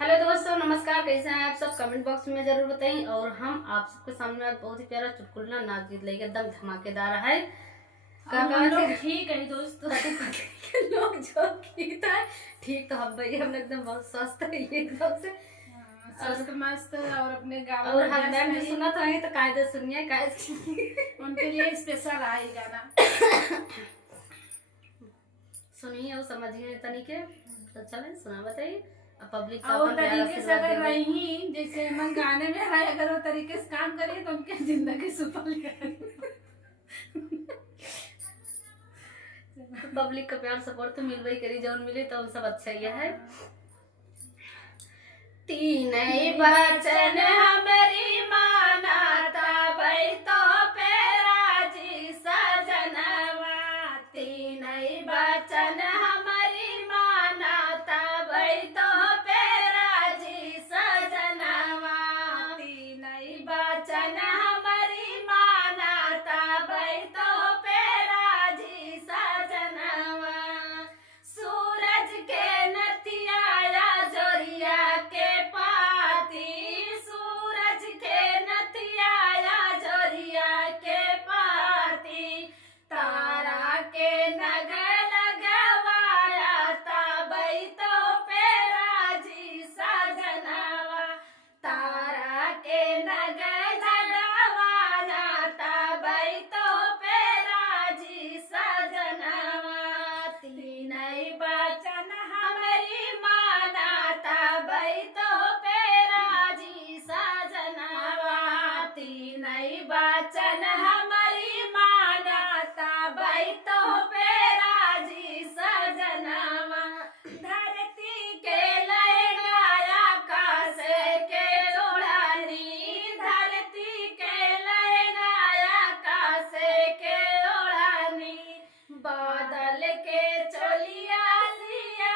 हेलो दोस्तों, नमस्कार। कैसे हैं आप सब? कमेंट बॉक्स में जरूर बताएं। और हम आप सबके सामने आज बहुत ही प्यारा चुटकुला नाच गीत लेके एकदम धमाकेदार है। ठीक है दोस्तों। लोग जो गीत है ठीक, तो हम भैया हम एकदम बहुत स्वस्थ है एकदम से स्वस्थ मस्त और अपने गाँव और हस्बैंड भी सुना तो है तो कायदे सुनिए उनके लिए स्पेशल है गाना। सुनिए और समझिए तरीके तो चले सुना बताइए। पब्लिक का और तरीके से अगर रही जैसे हम गाने में है, अगर वो तरीके से काम करिए तो उनकी जिंदगी सफल है। तो पब्लिक का प्यार सपोर्ट तो मिलवे करी, जौन मिले तो सब अच्छा ही है। तीन बचन हमारी मानाता भाई तो पेरा जी सजनवा। तीन बचन हमारी मानाता भाई तो पेरा जी सजनवा। तीन बचन हमारी मानाता भाई तो पेरा जी सजनवा। सूरज के नतिया जोरिया के पाती, सूरज के नतिया जोरिया के पाती। तारा के नग लगवाया तबई तो पेरा जी सजनवा। तारा के नग लगवाया तबई तो पेरा जी सजनवा। तीन बचन हमारी मानाता भाई तो पेरा जी सजनवा। तीन बचन हमारी मानाता भाई तो पेरा जी सजनवा। धरती के लय गाया आकाश के उड़ानी, धरती के लय गाया आकाश के उड़ानी। बादल के चलिया लिया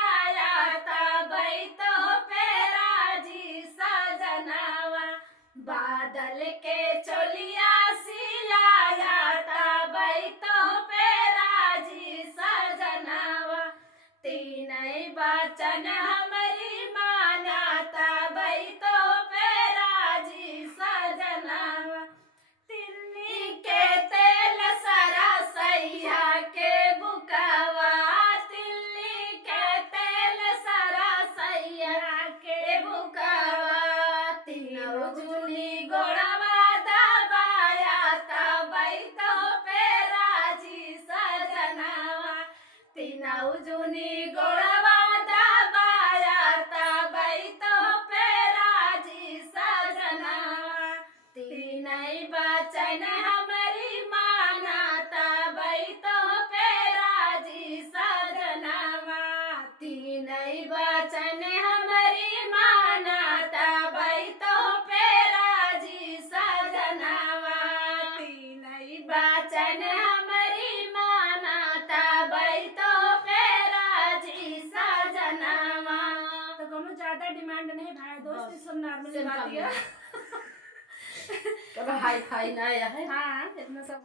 तबई तो पेरा जी सजनवा। बादल के चलिया सिलाया तबई तो पेरा जी सजनवा। तीन बचन हमारी मानाता भाई तो पेरा जी सजनवा। तिल्ली के तेल सरा सैया के बुकावा, तिल्ली के तेल सरा सैया के बुकावा। तीनों जुनी गोड़वा दबाया तबई तो पेरा जी सजनवा। तीनों जुनी गोड़वा दबाया तबई तो पेरा जी सजनवा। तीन बचन हमारी मानाता भाई तो पेरा जी सजनवा। तीन बचन हमारी मानाता भाई तो पेरा जी सजनवा। तीन बचन हमारी मानाता भाई तो पेरा जी सजनवा। तो कोनो ज्यादा डिमांड नहीं भाई दोस्त, सब नॉर्मल बात है। कब हाई फाई ना आया है। हाँ इतना सब